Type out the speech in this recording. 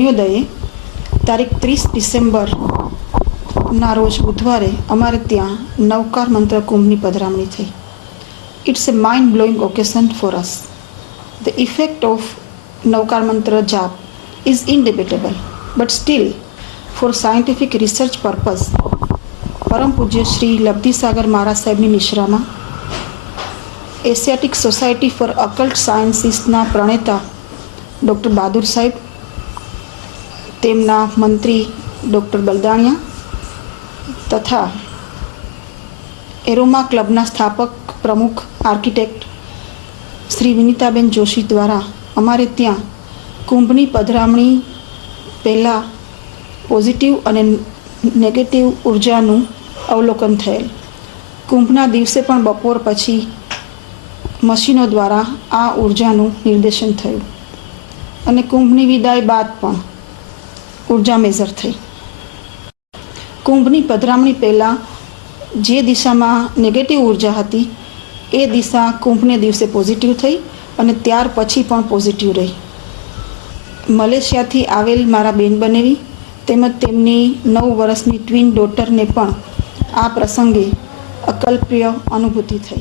અરુણ્યોદયે તારીખ 30 ડિસેમ્બરના રોજ બુધવારે અમારે ત્યાં નવકાર મંત્ર કુંભની પધરામણી થઈ. It's a mind-blowing occasion for us. The effect of Navkar mantra jaap is indebatable, but still, for scientific research purpose, પરમ પૂજ્ય શ્રી લબ્ધિસાગર મહારાજ સાહેબની નિશ્રામાં એશિયાટિક સોસાયટી ફોર અકલ્ટ સાયન્સીસના પ્રણેતા ડૉક્ટર બહાદુર સાહેબ, તેમના મંત્રી ડૉક્ટર બલદાણિયા તથા એરોમા ક્લબના સ્થાપક પ્રમુખ આર્કિટેક્ટ શ્રી વિનીતાબેન જોશી દ્વારા અમારે ત્યાં કુંભની પધરામણી પહેલાં પોઝિટિવ અને નેગેટિવ ઉર્જાનું અવલોકન થયેલ. કુંભના દિવસે પણ બપોર પછી મશીનો દ્વારા આ ઉર્જાનું નિર્દેશન થયું અને કુંભની વિદાય બાદ પણ ઉર્જા મેઝર થઈ. કુંભની પધરામણી પહેલાં જે દિશામાં નેગેટિવ ઉર્જા હતી એ દિશા કુંભને દિવસે પોઝિટિવ થઈ અને ત્યાર પછી પણ પોઝિટિવ રહી. મલેશિયાથી આવેલ મારા બેન બનેવી તેમજ તેમની 9 વર્ષની ટ્વિન ડોટરને પણ આ પ્રસંગે અકલ્પ્ય અનુભૂતિ થઈ.